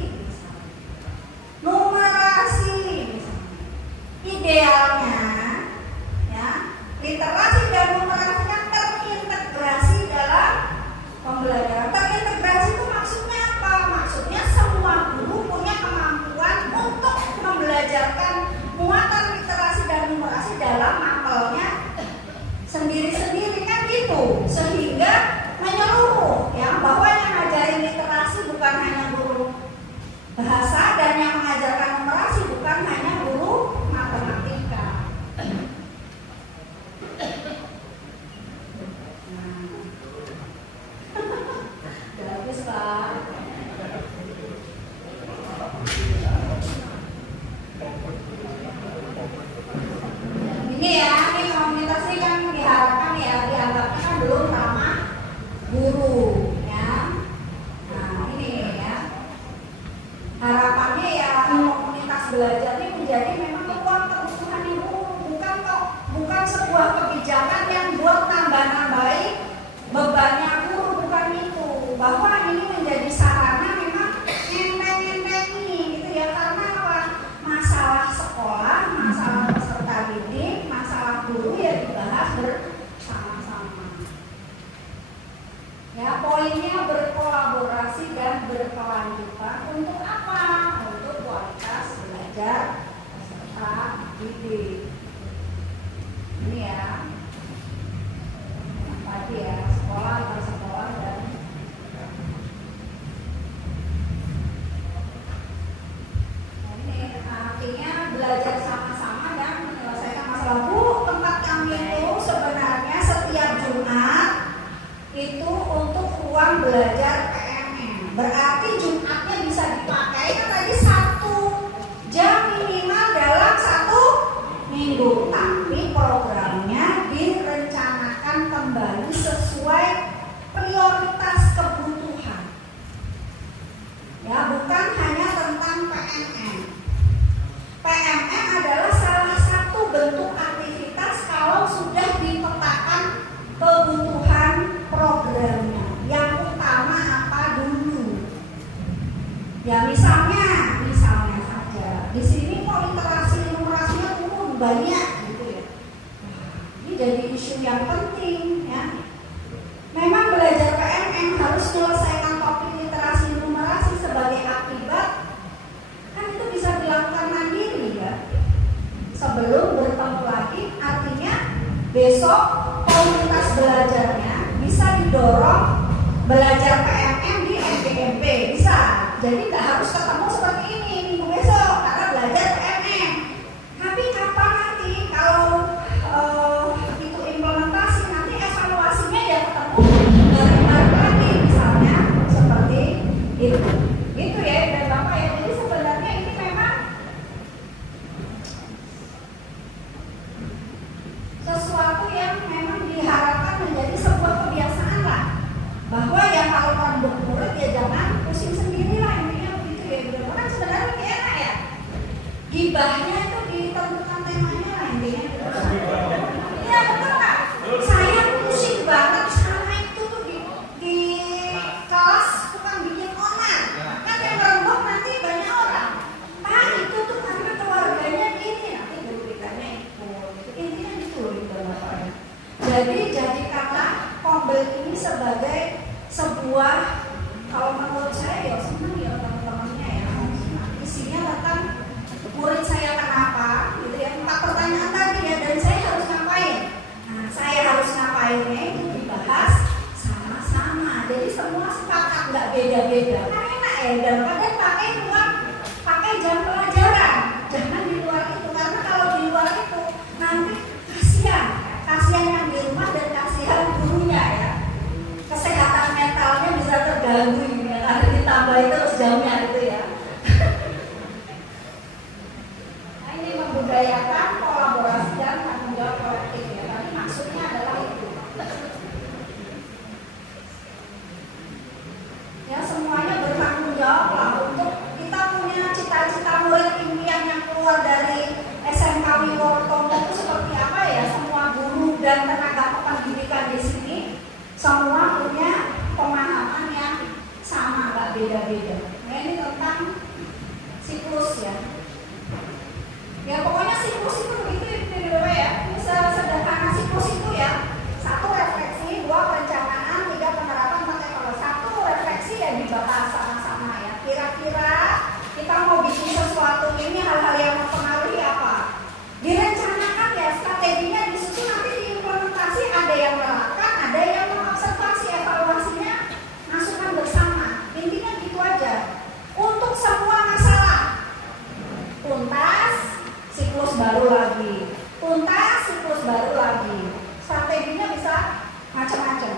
numerasi, idealnya ya literasi dan numerasinya terintegrasi dalam pembelajaran. Terintegrasi itu maksudnya apa? Maksudnya semua guru punya kemampuan untuk membelajarkan muatan literasi dan numerasi dalam mapelnya sendiri-sendiri kan gitu, sehingga menyeluruh ya, bahwa yang ngajarin literasi bukan hanya guru bahasa dan yang mengajarkan numerasi bukan hanya guru matematika. Bagus Pak. Ini ya, ini komunitas ini kan diharapkan ya, dianggapnya kan belum ramah guru ya. Nah ini ya, harapannya ya komunitas belajar ini menjadi memang ruang kebutuhan guru, bukan sebuah kebijakan yang buat nambah-nambahi bebannya guru, bukan itu. Bahwa ini menjadi sarana memang enteng-entengi gitu ya, karena apa? Masalah sekolah, masalah peserta didik, masalah guru ya dibahas bersama-sama. Ya, poinnya berkolaborasi dan berkelanjutan untuk apa? Untuk kualitas belajar peserta didik. Ini ya, tadi ya, sekolah antar sekolah dan ini artinya belajar sama-sama dan menyelesaikan masalah. Bu, tempat kami itu sebenarnya setiap Jumat itu untuk ruang belajar PMM. Berarti Jumatnya bisa dipakai kan tadi 1 jam minimal dalam 1 minggu. Tapi programnya direncanakan kembali sesuai prioritas kebutuhan. Ya, bukan hanya tentang PMM. PMM adalah salah satu bentuk aktivitas kalau sudah dipetakan kebutuhan programnya. Yang utama apa dulu? Ya misalnya saja di sini kok literasi numerasinya turun banyak gitu ya. Ini jadi isu yang penting ya. Memang belajar PMM harus menyelesaikan topik literasi numerasi sebagai akibat, kan itu bisa dilakukan mandiri ya. Sebelum bertemu lagi, artinya besok komunitas belajarnya bisa didorong belajar PMM di MGMP, bisa. Jadi nggak harus ketemu seperti ini minggu besok karena belajar PMM. Tapi kapan nanti kalau itu implementasi, nanti evaluasinya ya ketemu bareng-bareng lagi, misalnya seperti itu. Itu ya, dan Bapak ya. Jadi sebenarnya ini memang sesuatu yang memang diharapkan menjadi sebuah kebiasaan lah. Bahwa ya kalau orang bermurid ya jangan pusing sendiri lah, intinya begitu ya. Benar kan sebenarnya lebih enak ya. Gibahnya itu ditentukan temanya lah intinya. Iya betul Kak. Saya pusing banget sama itu tuh di kelas tukang bikin onar. Kan yang rembuk nanti banyak orang. Pak itu tuh karena keluarganya gini, nanti guru BK-nya ikut. Intinya gitu Bapak. Jadi jadikanlah Kombel ini sebagai sebuah, kalau menurut saya ya senang ya teman-temannya ya, isinya tentang murid saya kenapa gitu ya, 4 pertanyaan tadi ya, dan saya harus ngapain. Nah saya harus ngapainnya itu dibahas sama-sama, jadi semua sepakat, nggak beda-beda. Kan enak ya, daripada pakai jam pelajaran, jangan di luar itu, karena kalau di luar itu nanti kasihan yang di rumah dan kasihan gurunya ya, kesehatan mentalnya bisa terganggu ya, karena ditambah terus jamnya itu ya. Nah ini membudayakan kolaborasi dan tanggung jawab kolektif ya, tadi maksudnya adalah itu ya, semuanya bertanggung jawab lah untuk kita punya cita-cita murid impian yang keluar dari SMK Wiwotomo itu seperti apa ya. Semua guru dan tenaga kependidikan di sini semua punya pemahaman yang sama, nggak beda-beda. Nah ini tentang siklus ya. Ya pokoknya siklus itu begitu ya. Ini sederhana siklus itu ya. 1 refleksi, 2 perencanaan, 3 penerapan, 4 evaluasi. 1 refleksi ya dibahas sama-sama ya. Kira-kira kita mau bikin sesuatu ini hal-hal yang mempengaruhi apa? Direncanakan ya, strateginya disusun, nanti diimplementasi, ada yang menerapkan, ada yang mengobservasi, evaluasinya masukan bersama. Intinya gitu aja. Untuk semua masalah, tuntas, siklus baru lagi. Tuntas, siklus baru lagi. Strateginya bisa macam-macam.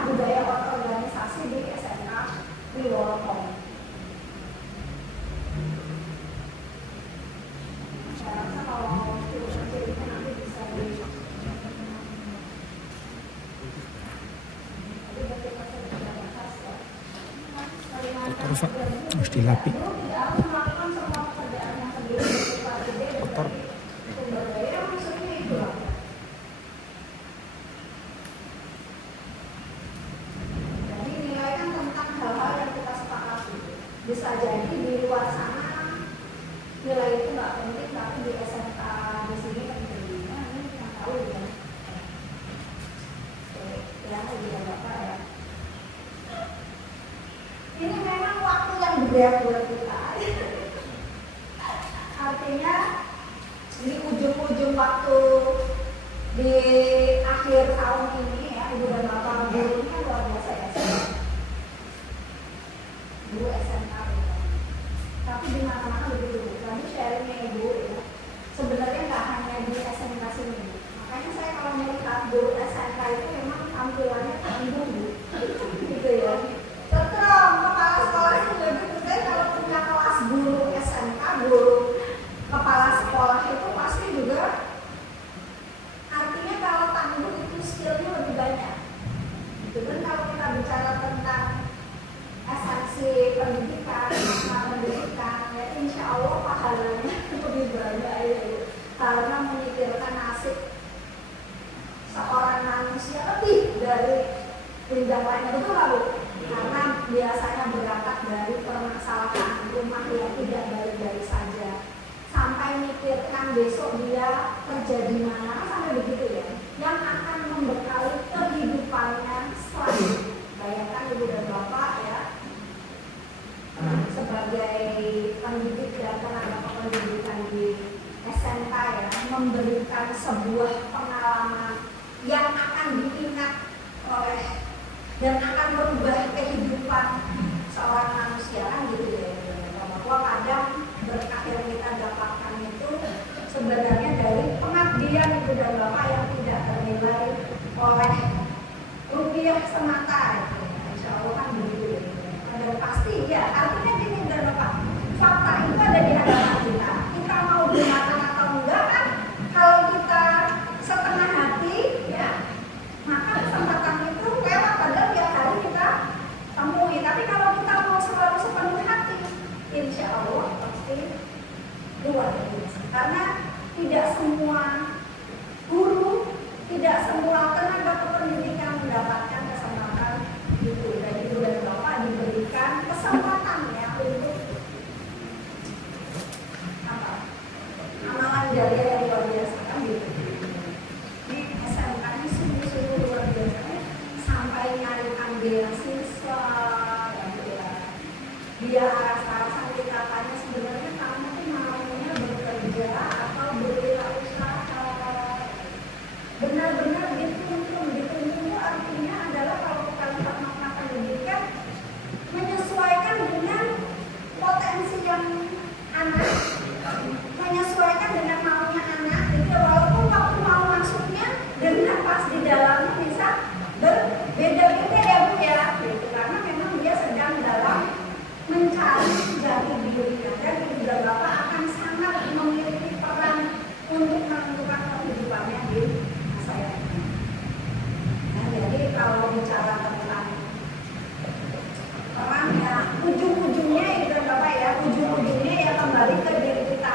Budaya organisasi di SMK Wiwotomo. Saya rasa kalau cerita nanti bisa harus dilapik kotor. Bisa jadi di luar sana nilai itu nggak penting, tapi di SMK di sini pentingnya ini yang tahu ya. Ya lagi ya Bapak ya. Ini memang waktu yang berat buat kita. Artinya di ujung-ujung waktu di akhir tahun ini ya, Ibu dan Bapak gurunya luar biasa ya. Guru SMK tapi di mana-mana begitu. Tadi sharingnya Ibu ya, sebenarnya nggak hanya di SMK sini. Makanya saya kalau melihat guru SMK itu memang tampil pendidikan, ya insya Allah pahalanya lebih banyak ya. Karena memikirkan nasib seorang manusia lebih dari jenjang lainnya, betul nggak Bu? Karena biasanya berangkat dari permasalahan rumah yang tidak baik-baik saja, sampai mikirkan besok dia kerja di mana, sampai begitu ya, yang akan membekali kehidupannya selanjutnya. Bayangkan Ibu dan Bapak ya, sebagai pendidik dan tenaga pendidikan di SMK ya, memberikan sebuah pengalaman yang akan diingat oleh dan akan merubah kehidupan seorang manusia kan gitu ya. Bahwa kadang berkah yang kita dapatkan itu sebenarnya dari pengabdian Ibu dan Bapak yang tidak ternilai oleh rupiah semata gitu. Insya Allah kan begitu ya. Dan pasti ya, artinya gini dan Bapak, fakta itu ada di hadapan kita. Kita mau gunakan atau enggak kan, kalau kita setengah hati ya, maka kesempatan itu lewat, padahal tiap hari kita temui. Tapi kalau kita mau selalu sepenuh hati, insya Allah pasti luar biasa. Karena tidak semua guru, tidak semua tenaga kependidikan mendapatkan kesempatan itu. Dan Ibu dan Bapak diberikan kesempatan ya untuk apa? Amalan jariah yang luar biasa kan gitu. Di SMK ini sungguh-sungguh luar biasa, sampai nyarikan beasiswa gitu ya. Dia aras-arasan kita tanya sebenarnya kamu tuh maunya bekerja atau berwirausaha. Benar-benar dituntun itu artinya adalah kalau kita lihat makna pendidikan menyesuaikan dengan potensi yang anak, menyesuaikan dengan maunya anak. Jadi walaupun waktu mau masuknya dengan pas di dalamnya bisa berbeda-beda ya Bu ya, gitu. Karena memang dia sedang dalam mencari jati dirinya, dan Ibu dan Bapak akan sangat memiliki peran untuk menentukan kehidupannya di masa yang akan. Nah, jadi kalau bicara tentang peran ya, ujung-ujungnya Ibu dan Bapak ya, ujung-ujungnya ya kembali ke diri kita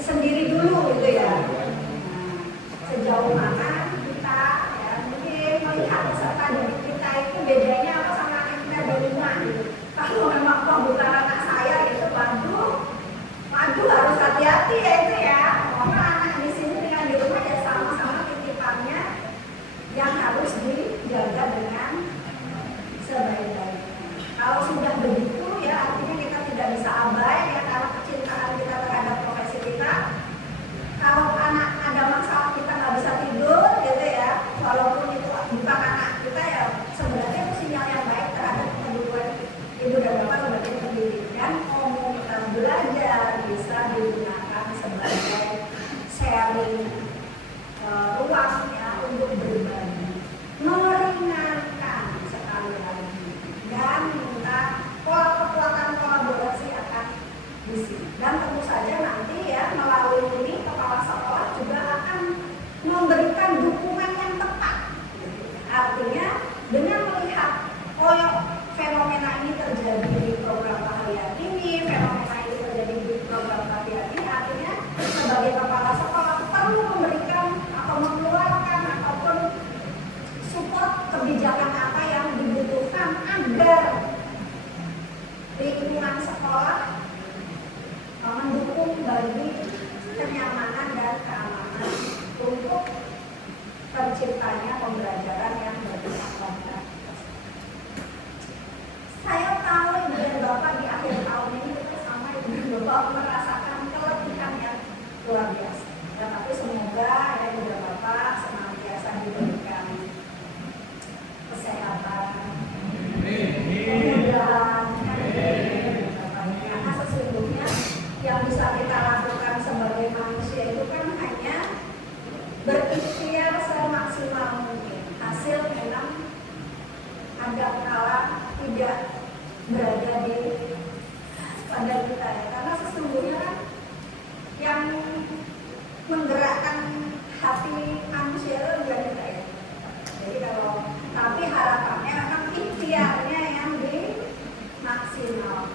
sendiri dulu gitu ya. Nah, sejauh mana kita ya mungkin melihat peserta didik kita itu bedanya apa sama anak kita di rumah gitu. Kalau memang kok bukan anak saya gitu, waduh harus hati-hati ya itu ya. Karena anak di sini dengan di rumah ya sama-sama titipannya yang harus dijaga dengan sebaik-baiknya. Kalau sudah begitu ya artinya kita tidak bisa abai ya, karena kecintaan kita terhadap profesi kita. Kalau anak ada masalah kita nggak bisa tidur gitu ya, walaupun itu bukan anak kita ya, sebenarnya itu sinyal yang baik terhadap kehidupan Ibu dan Bapak sebagai pendidik. Dan komunitas belajar bisa digunakan sebagai sharing ruang ya untuk berbagi, meringankan sekali lagi, dan minta kekuatan kolaborasi akan di sini. Dan tentu saja nanti ya melalui ini kepala sekolah juga akan memberikan dukungan yang tepat. Artinya dengan melihat fenomena ini terjadi di program Bahagia ini, fenomena ini terjadi di program Bahagia ini, artinya sebagai kepala sekolah perlu memberikan atau mengeluarkan ataupun support kebijakan apa yang dibutuhkan agar lingkungan sekolah mendukung bagi kenyamanan dan keamanan untuk terciptanya pembelajaran yang berkelanjutan. Saya tahu Ibu dan Bapak di akhir tahun ini bersama Ibu dan Bapak merasakan keletihan yang luar biasa. Tetapi semoga ya Ibu dan Bapak senantiasa diberikan kesehatan, kemudahan, karena sesungguhnya yang bisa kita lakukan sebagai manusia itu kan hanya berikhtiar semaksimal mungkin. Hasil memang agak kalah tidak berada di pada kita ya. Karena sesungguhnya kan yang menggerakkan hati manusia itu bukan kita ya. Jadi kalau tapi harapannya memang ikhtiarnya yang maksimal.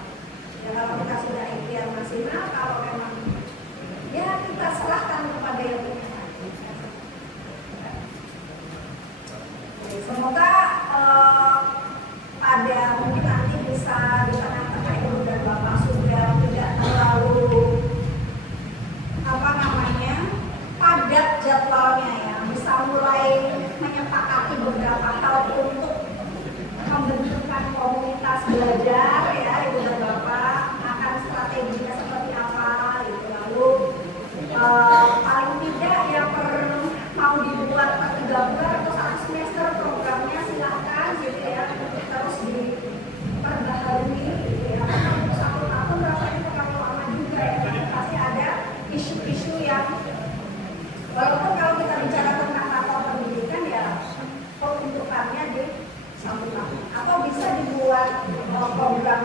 Ya kalau kita sudah ikhtiar maksimal, kalau memang ya kita serahkan kepada yang punya. Semoga pada mungkin nanti bisa di tengah-tengah ibu dan bapak sudah tidak terlalu padat jadwalnya ya, bisa mulai menyepakati beberapa hal untuk membentukkan komunitas belajar ya ibu dan bapak, akan strateginya seperti apa gitu. Lalu paling tidak ya mau dibuat per 3 bulan atau 1 semester programnya silahkan gitu ya, terus diperbaharui gitu ya, karena untuk 1 tahun rasanya terlalu lama juga ya, pasti ada isu-isu yang walaupun kalau kita bicara tentang rapor pendidikan ya pembentukannya di 1 tahun, atau bisa dibuat program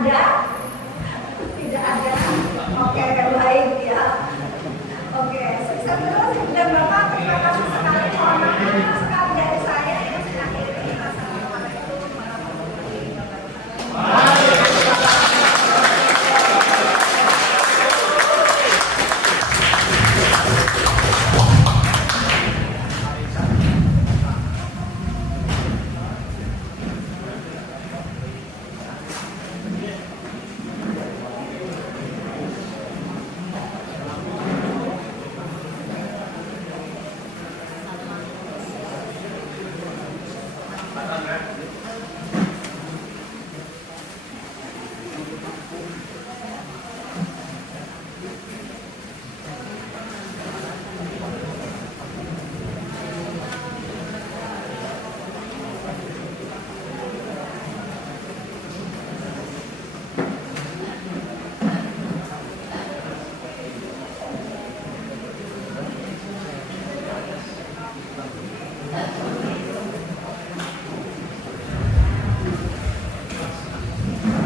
Ada? Tidak ada. Oke, baik ya. Oke, sukses terus dan Bapak terima kasih sekali. Mohon maaf sekali dari saya yang akhiri. Assalamualaikum warahmatullahi wabarakatuh.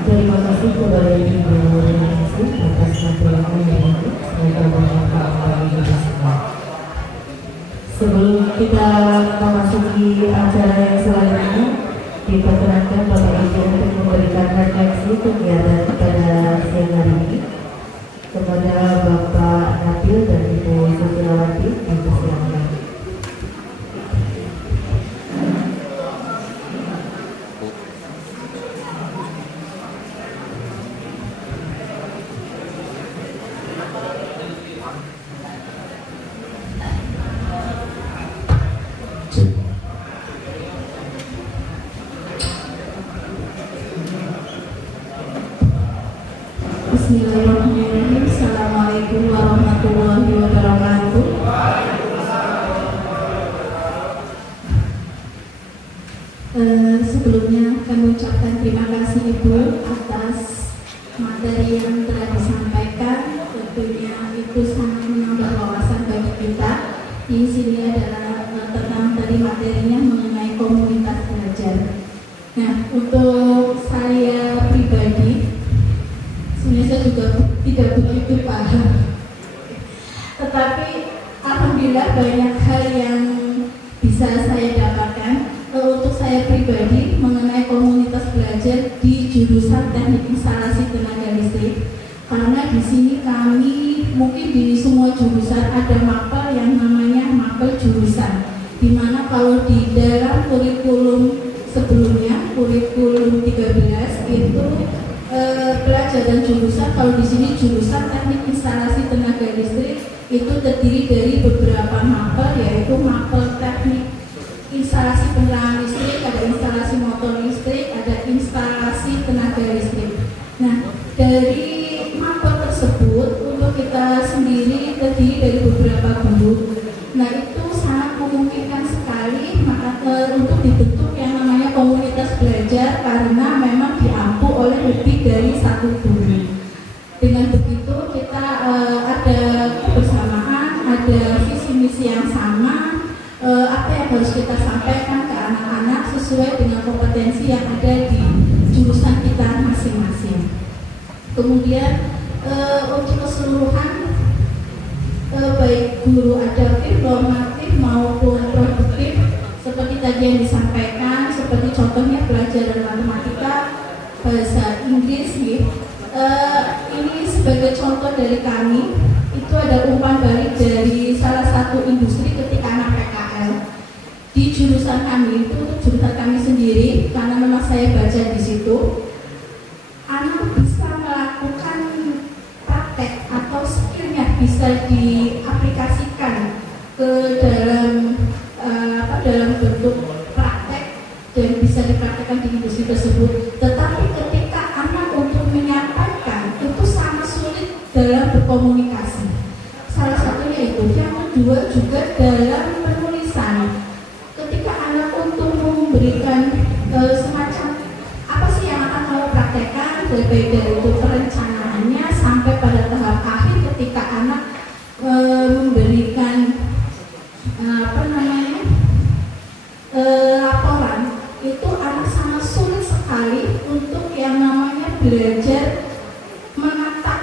Terima kasih kepada Ibu Nancy atas materinya yang semoga bermanfaat bagi kita semua. Sebelum kita memasuki acara yang selanjutnya, diperkenankan Bapak Ibu untuk memberikan refleksi kegiatan pada siang hari ini kepada Bapak Nabil dan Ibu Susilawati. Silakan. Bismillahirrahmanirrahim. Assalamualaikum warahmatullahi wabarakatuh. Sebelumnya kami ucapkan terima kasih Ibu atas materi yang telah disampaikan. Tentunya itu sangat menambah wawasan bagi kita. Di sini adalah tentang tadi materinya mengenai komunitas belajar. Nah, untuk saya pribadi sebenarnya saya juga tidak begitu paham, tetapi alhamdulillah banyak hal yang bisa saya dapatkan. Untuk saya pribadi mengenai komunitas belajar di jurusan teknik instalasi tenaga listrik, karena di sini kami mungkin di semua jurusan ada mapel yang namanya mapel jurusan, di mana kalau di dalam kurikulum sebelumnya kurikulum 13 itu pelajaran jurusan, kalau di sini jurusan teknik instalasi tenaga listrik itu terdiri dari beberapa mapel, yaitu mapel teknik instalasi penerangan listrik, ada instalasi motor listrik, ada instalasi tenaga listrik. Nah, dari mapel tersebut untuk kita sendiri terdiri dari beberapa guru. Nah, itu sangat memungkinkan sekali untuk dibentuk yang namanya komunitas belajar, karena memang diampu oleh lebih dari satu guru. Dengan begitu kita ada kebersamaan, ada visi misi yang sama, apa yang harus kita sampaikan ke anak-anak sesuai dengan kompetensi yang ada di jurusan kita masing-masing. Kemudian untuk keseluruhan baik guru adaptif, normatif maupun produktif, seperti tadi yang disampaikan, seperti contohnya pelajaran matematika, bahasa Inggris, ini sebagai contoh dari kami. Itu ada umpan balik dari salah satu industri ketika anak PKL di jurusan kami, itu jurusan kami sendiri, karena memang saya baca di situ, anak bisa melakukan praktek atau skillnya bisa diaplikasikan ke dalam dalam bentuk praktek dan bisa dipraktekkan di industri tersebut. Tetapi ketika anak untuk menyampaikan itu sangat sulit dalam berkomunikasi. Salah satunya itu. Yang kedua juga dalam penulisan. Ketika anak untuk memberikan semacam apa sih yang akan mau praktekkan, baik dari itu perencanaannya sampai pada tahap akhir ketika anak memberikan laporan, itu anak sangat sulit sekali untuk yang namanya belajar menata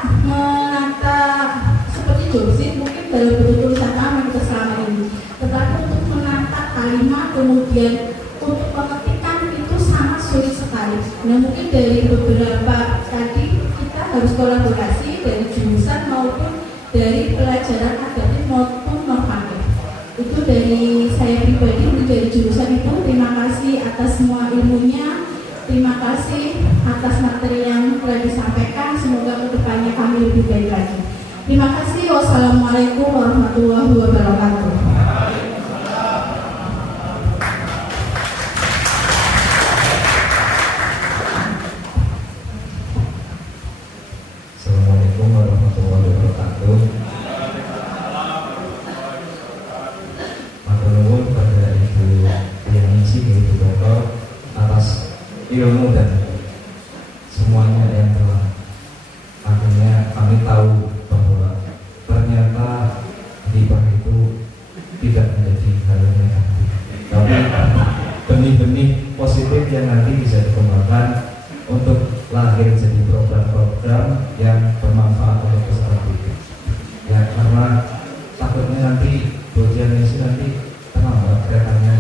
seperti Josin mungkin dalam bentuk tulisan kami ke selama ini, tetapi untuk menata kalimat kemudian untuk pengertian itu sangat sulit sekali. Nah mungkin dari beberapa tadi kita harus kolaborasi dari jurusan maupun dari pelajaran akademik maupun normatif. Itu dari saya pribadi, dari jurusan itu. Terima kasih atas semua ilmunya, terima kasih atas materi yang telah disampaikan. Semoga kedepannya kami lebih baik lagi. Terima kasih. Wassalamualaikum warahmatullahi wabarakatuh. Assalamualaikum warahmatullahi wabarakatuh. Matur nuwun pada Ibu yang ngisi, Ibu Dokter, atas ilmu dan semuanya yang telah akhirnya kami tahu bahwa ternyata hibah itu tidak menjadi hal yang negatif, tapi benih-benih positif yang nanti bisa dikembangkan untuk lahir jadi program-program yang bermanfaat untuk peserta didik. Ya, karena takutnya nanti ujian ini nanti terlambat keretanya,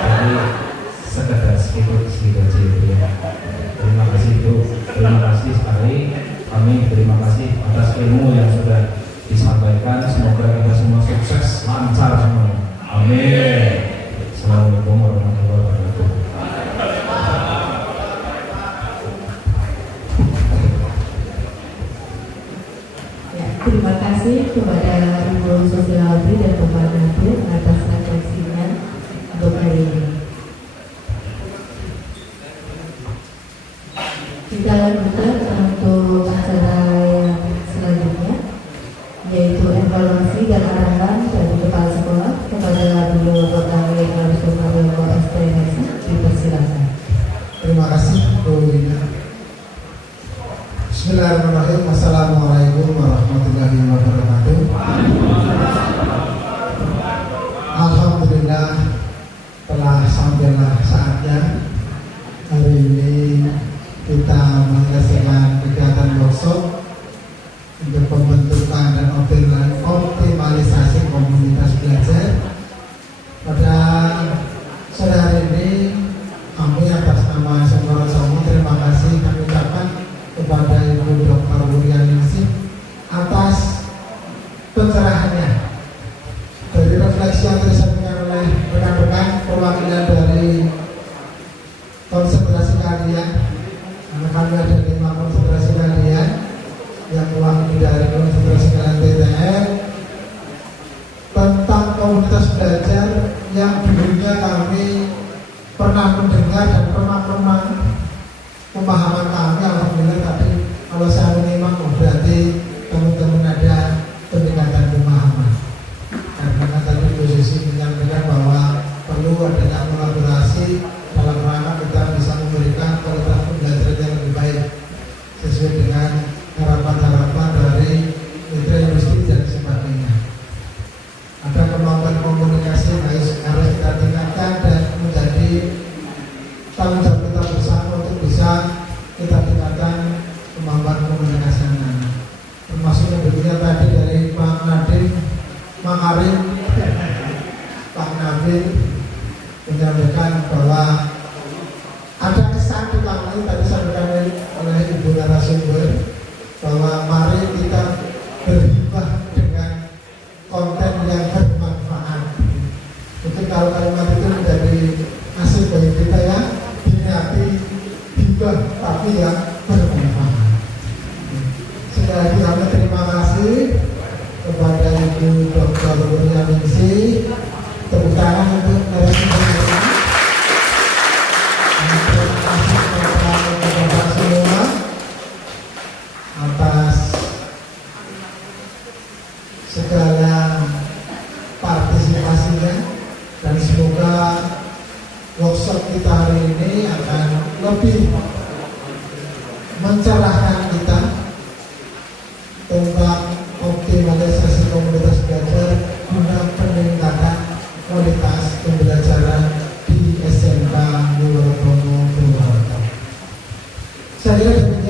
jadi sekedar segitu aja ya. Terima kasih Bu, terima kasih sekali. Kami terima kasih atas ilmu yang sudah disampaikan. Semoga kita semua sukses, lancar semua. Amin. Assalamualaikum warahmatullahi wabarakatuh. Terima kasih kepada Ibu Sosialawati dan Bapak Nabil atas atensinya untuk hari ini. Kita lanjutkan untuk acara yang selanjutnya, yaitu evaluasi dan arahan dari kepala sekolah kepada Guru Bapak Nabil harus Bapak STMS. Dipersilakan. Terima kasih Bu Lina. Bismillahirrahmanirrahim. Assalamualaikum warahmatullahi wabarakatuh. Alhamdulillah telah sampailah saatnya hari ini kita menyelesaikan kegiatan workshop untuk pembentukan dan optimalisasi komunitas belajar. Pada sore hari ini kami atas nama Semua Somo terima kasih kami ucapkan kepada Ibu Dr. Wuryaningsih atas pencerahannya. Dari refleksi yang disampaikan oleh rekan-rekan perwakilan dari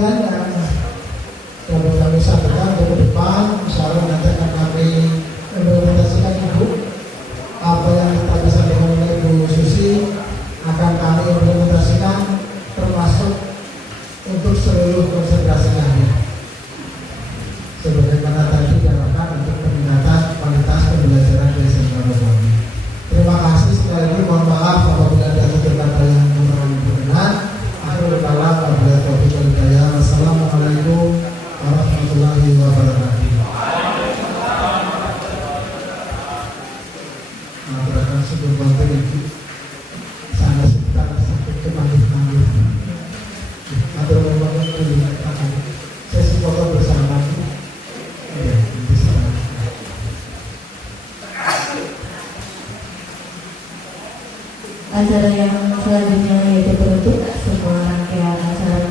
demikian yang dapat kami sampaikan untuk ke depan. Insyaallah nanti akan kami implementasikan Ibu. Apa yang kita bisa dengan Ibu Susi akan kami implementasikan, termasuk untuk seluruh konsentrasinya. Sebagaimana tadi diharapkan untuk peningkatan kualitas pembelajaran di SMA Robomi. Terima kasih sekali lagi. Mohon maaf apabila ada kata-kata yang kurang berkenan. Akhirul kalam, wabillahi taufiq wal hidayah. Wassalamualaikum warahmatullahi wabarakatuh. Maturkan syukur kepada Ibu. Sana sekitar sakit kemanggih-manggih. Matur nuwun sesi foto bersama. Ya, bisa. Acara yang selanjutnya yaitu penutup semua rangkaian acara